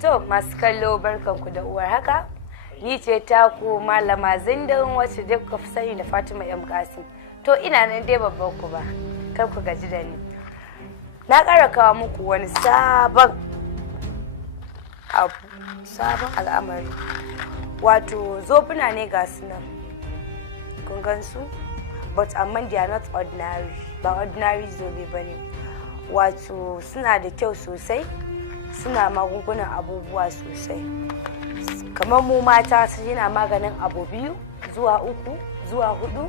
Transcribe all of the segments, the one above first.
To masu kallo barkanku da uwar haka, ni ce taku malama zindan wacce dai kuka fi sani da Fatima M Kasim. To ina nan dai babban ku ba, kar ku gaji da ni. Na ƙara kawo muku wani sabon al'amari. Wato zobuna ne ga su nan, kun gan su? But amma they are not ordinary, ba ordinary zobe ba ne. Wato suna da kyau sosai, suna magungunan abubuwa sosai. Kamar mu mata su yana maganin abu 2 zuwa 3 zuwa 4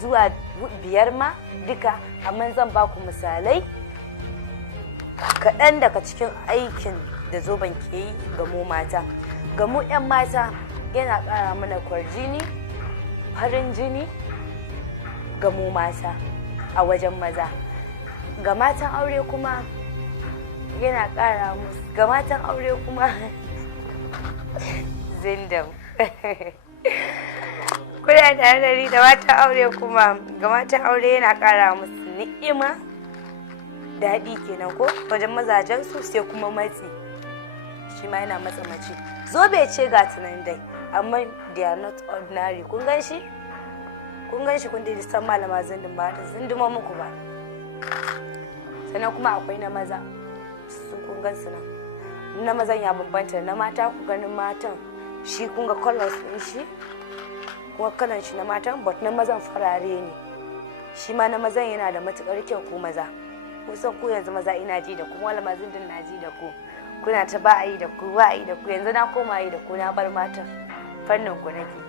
zuwa 5 ma duka, amma zan ba ku misalai kaɗan daga cikin aikin da zoben ke yi ga mu mata. Ga mu 'yan mata yana ƙara mana kwarjini, farin jini ga mu mata a wajen maza. Ga matan aure kuma yana ƙara musu, ga matan aure kuma zindam kuna tare da ni. Da matan aure kuma, ga matan aure yana ƙara musu ni'ima, daɗi kenan ko wajen mazajen su, sai kuma matsi, shi ma yana matsa mace. Zobe ce ga tunan dai, amma they are not ordinary. Kun gan shi? Kun gan shi kun dai san malama zindin ba da zinduma muku ba. Sannan kuma akwai na maza, su kun gan su nan. Na mazan ya bambanta na mata. Ku ganin matan shi kun ga colors din shi, kuma kalan shi na matan, but na mazan farare ne. Shi ma na mazan yana da matukar kyau ku maza. Kusan ku yanzu maza ina ji da ku, malama zindin na ji da ku. Kuna ta ba a yi da ku, ba a yi da ku. Yanzu na koma yi da ku, na bar matan, fannin ku nake.